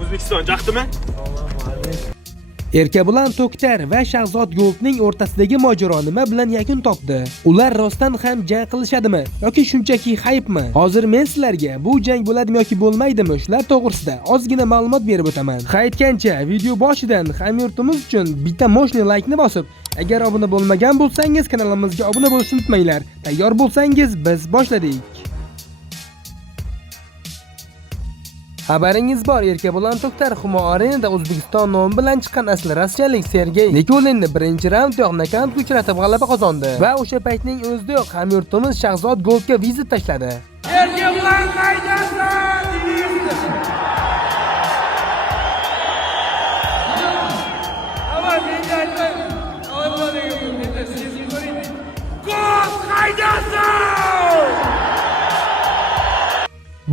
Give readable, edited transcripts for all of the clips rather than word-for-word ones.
O'zbekiston jaqdimi? Erkabulan To'ktar va Shahzod Goldning o'rtasidagi mojaro nima bilan yakun topdi? Ular rostdan ham jang qilishadimi yoki shunchaki haypmi? Hozir men sizlarga bu jang bo'ladimi yoki bo'lmaydimi shular to'g'risida ozgina ma'lumot berib o'taman. Aytgancha, video boshidan hamyurtimiz uchun bitta moshni laykni bosib, agar obuna bo'lmagan bo'lsangiz kanalimizga obuna bo'lishni unutmanglar. Tayyor bo'lsangiz biz boshladik. Xabaringiz bor, Erkabulan To'ktar Humo Arenada O'zbekiston nomi bilan chiqqan asli rossiyalik Sergey Nikolinni birinchi raundda nokautga uchratib g'alaba qozondi va o'sha paytning o'zidayoq hamyurtimiz Shahzod Goldga vizit tashladi. Erkabulan qaydasan? Gold qaydasan?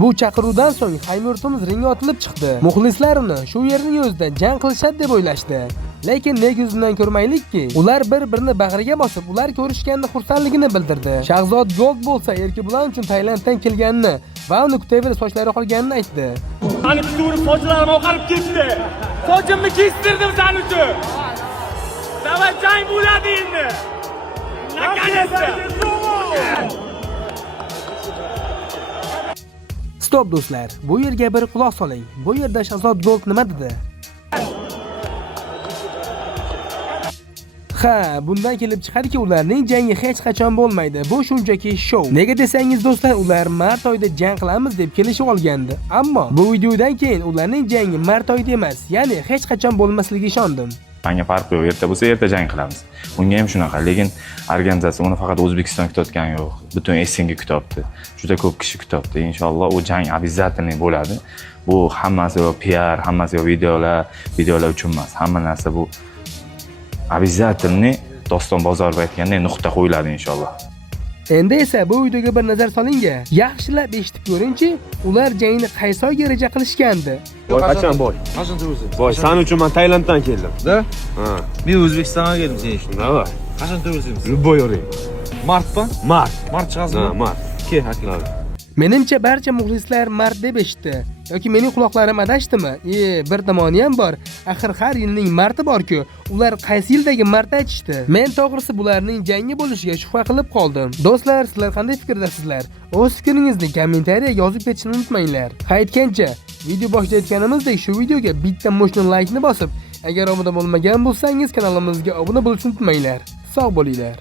Bu chaqiruvdan so'ng hamyurtimiz ringga otilib chiqdi. Muxlislar uni shu yerning o'zida jang qilishadi deb o'ylashdi. Lekin nega ko'zdan ko'rmaylikki, ular bir-birini bag'riga bosib, ular ko'rishganda xursandligini bildirdi. Shahzod Gold bo'lsa Erkabulan uchun Tailanddan kelganini va uni kutaverib sochlari qolganini aytdi. Mani tutib sochlarim oqarib ketdi. Sochimni kestirdim sen uchun. Davay jang bo'ladi endi. Наконец-то! Stop do'stlar, bu yerga bir quloq soling. Bu yerda Shahzod Gold nima dedi? Ha, bundan kelib chiqadiki, ularning jangi hech qachon bo'lmaydi. Bu shunchaki show. Nega desangiz do'stlar, ular mart oyida jang qilamiz deb kelishib olgandi. Ammo bu videodan keyin ularning jangi mart oyida emas, ya'ni hech qachon bo'lmasligiga ishondim. Menga farq yo'q, erta bo'lsa erta jang qilamiz. Unga ham shunaqa, lekin organizatsiya uni faqat O'zbekiston kutayotgani yo'q. Butun Essenga kutyapti. Juda ko'p kishi kutyapti. Inshaalloh u jang обязательный bo'ladi. Bu hammasi PR, hammasi videolar uchun emas. Hamma narsa bu обязательный Doston Bozorov aytganday nuqta qo'yiladi inshaalloh. Endi esa bu videoga bir nazar soling-a. Yaxshilab eshitib ko'ring-chi, ular jangni qaysi oyga reja qilishgandi? Boy qachon boy? Qachon turibsiz? Boy, sen uchun men Tailanddan keldim. Da? Ha. Men O'zbekistonga keldim sen uchun. Davay. Qachon turibsiz? Любой o'ring. Martmi? Mart. Mart chiqasizmi? Ha, mart. Ke, haqiqat. Menimcha barcha muxlislar mart deb eshitdi. Yoki mening quloqlarim adashdimi? Bir tomoni ham bor. Axir har yilning marti bor-ku. Ular qaysi yildagi mart aytishdi? Men to'g'risi bularning jangi bo'lishiga shubha qilib qoldim. Do'stlar, sizlar qanday fikrdasizlar? O'z fikringizni kommentariyaga yozib ketishni unutmanglar. Aytgancha, video boshida aytganimizdek shu videoga bitta moshni laykni bosib, agar obuna bo'lmagan bo'lsangiz kanalimizga obuna bo'lishni unutmanglar. Sog' bo'linglar.